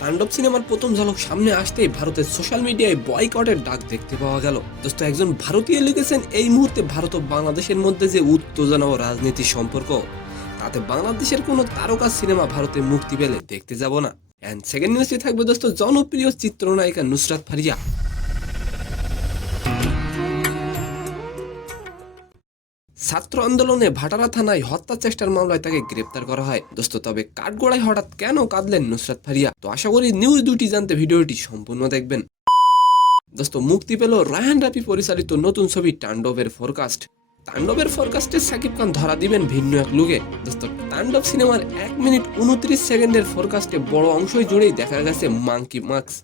তাণ্ডব সিনেমার প্রথম ঝলক সামনে আসতেই ভারতের সোশ্যাল মিডিয়ায় বয়কটের ডাক দেখতে পাওয়া গেল। দোস্ত, একজন ভারতীয় লিখেছেন, এই মুহূর্তে ভারত ও বাংলাদেশের মধ্যে যে উত্তেজনা ও রাজনীতির সম্পর্ক, তাতে বাংলাদেশের কোনো তারকা সিনেমা ভারতে মুক্তি পেলে দেখতে যাব না। এন্ড সেকেন্ড নিউজে থাকবে দোস্ত, জনপ্রিয় চিত্রনায়িকা নুসরাত ফারিয়া। ছাত্র আন্দোলনে ভাটারা থানায় হত্যা চেষ্টার মামলায় তাকে গ্রেপ্তার করা হয়। দোস্ত, তবে কাঠগড়ায় হঠাৎ কেন কাঁদলেন নুসরাত ফারিয়া? তো আশা করি নিউজ দুটি জানতে ভিডিওটি সম্পূর্ণ দেখবেন। দোস্ত, মুক্তি পেল রায়হান রাফি পরিচালিত নতুন ছবি তাণ্ডবের ফোরকাস্ট। তাণ্ডবের ফোরকাস্টে সাকিব খান ধরা দিবেন ভিন্ন এক লুকে। দোস্ত, তাণ্ডব সিনেমার 1 মিনিট 29 সেকেন্ডের ফোরকাস্টে বড় অংশই জুড়েই দেখা গেছে মাঙ্কি মাস্ক।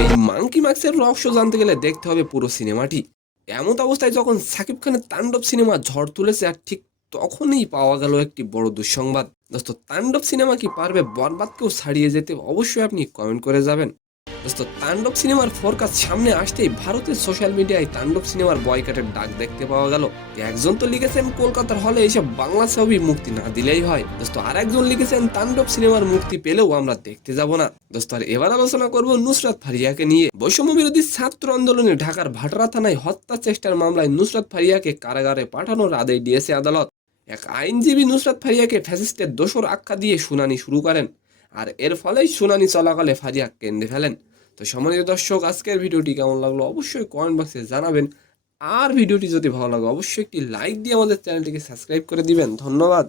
এই মাঙ্কি মাস্কের রহস্য জানতে গেলে দেখতে হবে পুরো সিনেমাটি। এমন অবস্থায় যখন সাকিব খানের তাণ্ডব সিনেমা ঝড় তুলেছে, আর ঠিক তখনই পাওয়া গেল একটি বড় দুঃসংবাদ। দোস্ত, তাণ্ডব সিনেমা কি পারবে বরবাদকেও ছাড়িয়ে যেতে? অবশ্যই আপনি কমেন্ট করে যাবেন। দোস্ত, তাণ্ডব সিনেমার ফোরকাস্ট সামনে আসতেই ভারতের সোশ্যাল মিডিয়ায় তাণ্ডব সিনেমার বয়কটের ডাক দেখতে পাওয়া গেল। একজন তো লিখেছেন কলকাতার হলে এইসব বাংলা ছবি মুক্তি না দিলেই হয়। দোস্ত, আর একজন লিখেছেন তাণ্ডব সিনেমার মুক্তি পেলেও আমরা দেখতে যাব না। দোস্ত, আর এবার আলোচনা করব নুসরাত ফারিয়াকে নিয়ে। বৈষম্য বিরোধী ছাত্র আন্দোলনে ঢাকার ভাটারা থানায় হত্যা চেষ্টার মামলায় নুসরাত ফারিয়াকে কারাগারে পাঠানোর আদেশ দিয়েছে আদালত। এক আইনজীবী নুসরাত ফারিয়াকে ফ্যাসিস্টের দোসর আখ্যা দিয়ে শুনানি শুরু করেন, আর এর ফলেই শুনানি চলাকালে ফারিয়া কেঁদে ফেলেন। তো সম্মানিত দর্শক, আজকের ভিডিওটি কেমন লাগলো অবশ্যই কমেন্ট বক্সে জানাবেন। আর ভিডিওটি যদি ভালো লাগে অবশ্যই একটি লাইক দিয়ে আমাদের চ্যানেলটিকে সাবস্ক্রাইব করে দিবেন। ধন্যবাদ।